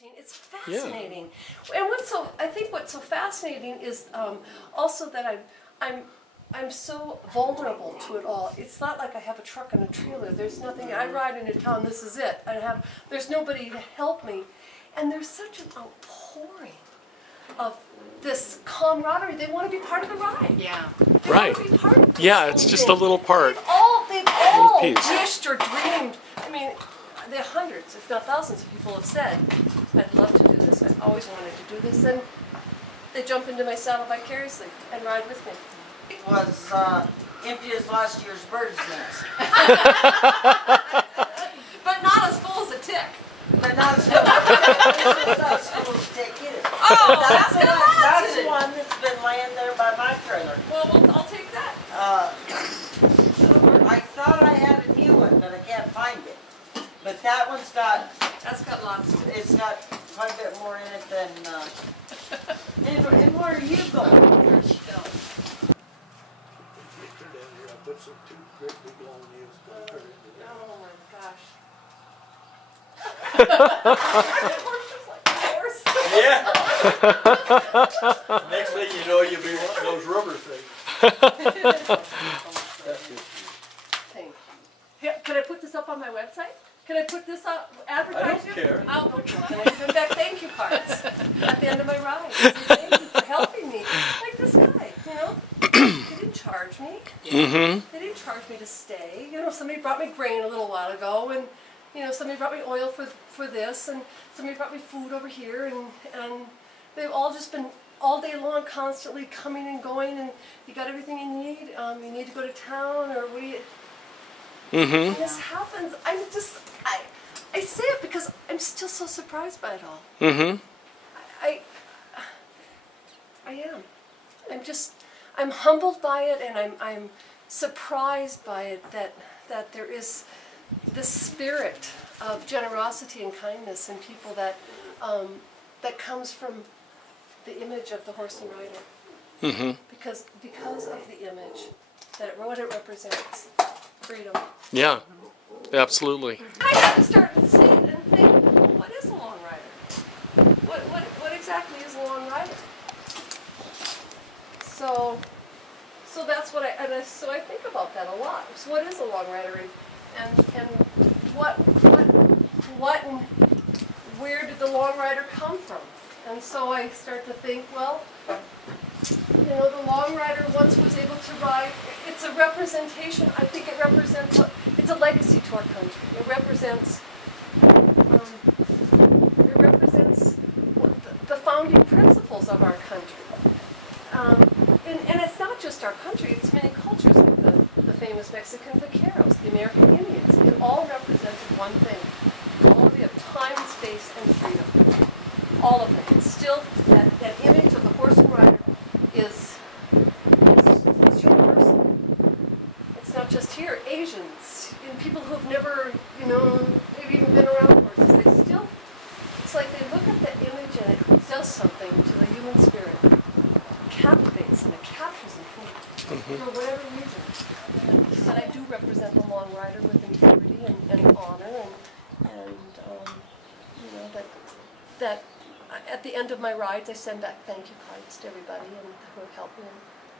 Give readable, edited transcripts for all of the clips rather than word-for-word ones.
interesting. It's fascinating. And I think what's so fascinating is also that I'm so vulnerable to it all. It's not like I have a truck and a trailer. There's nothing. I ride into town. This is it. There's nobody to help me, and there's such an outpouring of this camaraderie. They want to be part of the ride. Yeah. They want to be part of this it's just a little part. They've all wished or dreamed. I mean, there are hundreds, if not thousands, of people have said, "I'd love to do this. I've always wanted to do this," and they jump into my saddle vicariously and ride with me. It was empty as last year's bird's nest. But not as full as a tick. But not as full as a tick either. Oh, that's the one that's been laying there by my trailer. Well, I'll take that. I thought I had a new one, but I can't find it. But that one's got... That's got lots of it. It's got quite a bit more in it than... and where are you going? Where's she going? I put some two great big long nails down her into there. Oh my gosh. Horse just like a horse. Yeah. Next thing you know, you'll be wanting those rubber things. That's good. Thank you. Here, can I put this up on my website? Can I put this up, advertise it? I don't care. I'll send back thank you cards at the end of my ride. Thank you for helping me. Like this guy, you know? They didn't charge me. They didn't charge me to stay. You know, somebody brought me grain a little while ago, and you know, somebody brought me oil for this, and somebody brought me food over here, and they've all just been all day long, constantly coming and going, and you got everything you need. You need to go to town, or what do you? And this happens. I say it because I'm still so surprised by it all. I am. I'm humbled by it, and I'm surprised by it that there is this spirit of generosity and kindness in people that comes from the image of the horse and rider. Because of the image, what it represents, freedom. Yeah, absolutely. I have to start to see and think, what is a long rider? What exactly is a long rider? So that's what so I think about that a lot. So what is a long rider, and what and where did the long rider come from? And so I start to think, well, you know, the long rider once was able to ride. It's a representation. I think it represents. It's a legacy to our country. It represents. The founding principles of our country. And it's not just our country. It's many cultures, like the famous Mexican vaqueros, the American Indians. It all represented one thing: quality of time, space, and freedom. All of it. It's still that image of the horse and rider is universal. It's not just here. Asians and people who have never, you know, maybe even been around horses, they still. It's like they look at the image and it does something to the human spirit. It captivates and it captures them for whatever reason. But I do represent the long rider with integrity and honor, and you know that at the end of my rides I send back thank you cards to everybody who have helped me,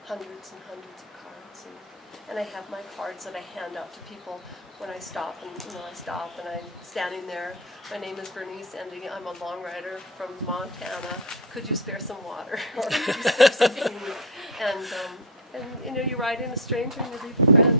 hundreds and hundreds of cards, and I have my cards that I hand out to people when I stop, and you know, I stop and I'm standing there. My name is Bernice Ende. I'm a long rider from Montana. Could you spare some water, or could you spare some food? And you know, you ride in a stranger and you leave a friend.